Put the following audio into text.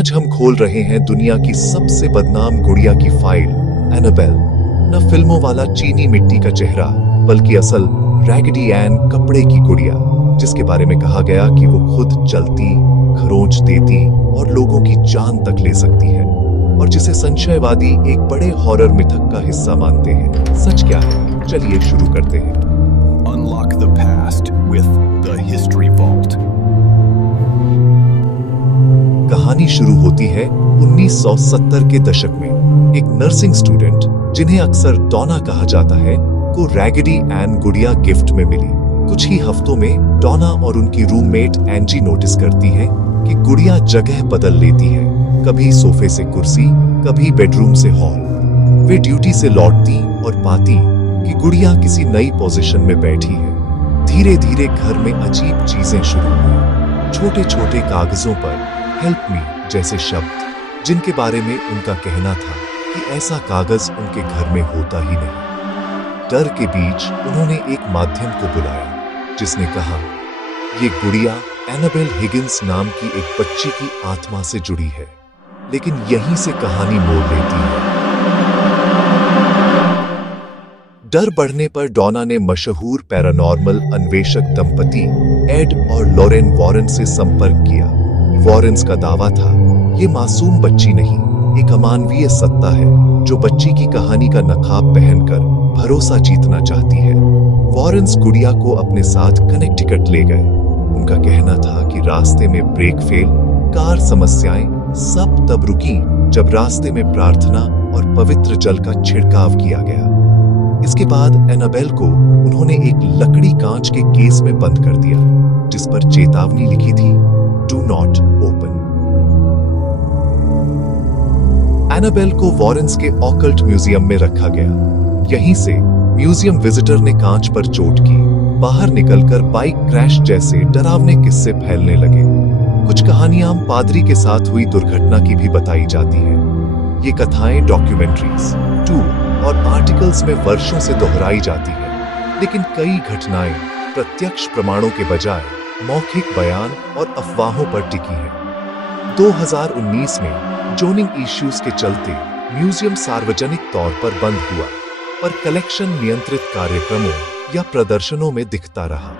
आज हम खोल रहे हैं दुनिया की सबसे बदनाम गुड़िया की फाइल, एनाबेल। न फिल्मों वाला चीनी मिट्टी का चेहरा, बल्कि असल रैगडी एन कपड़े की गुड़िया, जिसके बारे में कहा गया कि वो खुद चलती, खरोंच देती और लोगों की जान तक ले सकती है, और जिसे संशयवादी एक बड़े हॉरर मिथक का हिस्सा मानते हैं। सच क्या है? चलिए शुरू करते हैं। Unlock the past with the History Vault. कहानी शुरू होती है 1970 के दशक में। एक नर्सिंग स्टूडेंट, जिन्हें अक्सर डॉना कहा जाता है, को रैगडी एन गुड़िया गिफ्ट में मिली। कुछ ही हफ्तों में डॉना और उनकी रूममेट एंजी नोटिस करती हैं कि गुड़िया जगह बदल लेती है, कभी सोफे से कुर्सी, कभी बेडरूम से हॉल। वे ड्यूटी से लौटती और पाती कि गुड़िया किसी नई पोजीशन में बैठी है। धीरे धीरे घर में अजीब चीजें शुरू हुई। छोटे छोटे कागजों पर हेल्प मी जैसे शब्द, जिनके बारे में उनका कहना था कि ऐसा कागज उनके घर में होता ही नहीं। डर के बीच उन्होंने एक माध्यम को बुलाया, जिसने कहा, ये गुड़िया एनाबेल हिगिंस नाम की एक बच्ची की आत्मा से जुड़ी है। लेकिन यहीं से कहानी मोड़ लेती है। डर बढ़ने पर डॉना ने मशहूर पैरानॉर्मल अन्वेषक दंपति एड और लॉरेन वॉरेन से संपर्क किया। वॉरेन्स का दावा था, ये मासूम बच्ची नहीं, एक अमानवीय सत्ता है जो बच्ची की कहानी का नकाब पहनकर भरोसा जीतना चाहती है। वॉरेन्स गुड़िया को अपने साथ कनेक्टिकट ले गए। उनका कहना था कि रास्ते में ब्रेक फेल, कार समस्याएं सब तब रुकी जब रास्ते में प्रार्थना और पवित्र जल का छिड़काव किया गया। इसके बाद एनाबेल को उन्होंने एक लकड़ी कांच के केस में बंद कर दिया, जिस पर चेतावनी लिखी थी, डू नॉट ओपन। एनाबेल को वॉरेन्स के ऑकल्ट म्यूजियम में रखा गया। यहीं से म्यूजियम विजिटर ने कांच पर चोट की। बाहर निकलकर बाइक क्रैश जैसे डरावने किस्से फैलने लगे। कुछ कहानियां पादरी के साथ हुई दुर्घटना की भी बताई जाती है। ये कथाएं डॉक्यूमेंट्रीज, टूर और आर्टिकल्स में वर्षों से दोहराई जाती है, लेकिन कई घटनाएं प्रत्यक्ष प्रमाणों के बजाय मौखिक बयान और अफवाहों पर टिकी है। 2019 में जोनिंग इश्यूज के चलते म्यूजियम सार्वजनिक तौर पर बंद हुआ, पर कलेक्शन नियंत्रित कार्यक्रमों या प्रदर्शनों में दिखता रहा।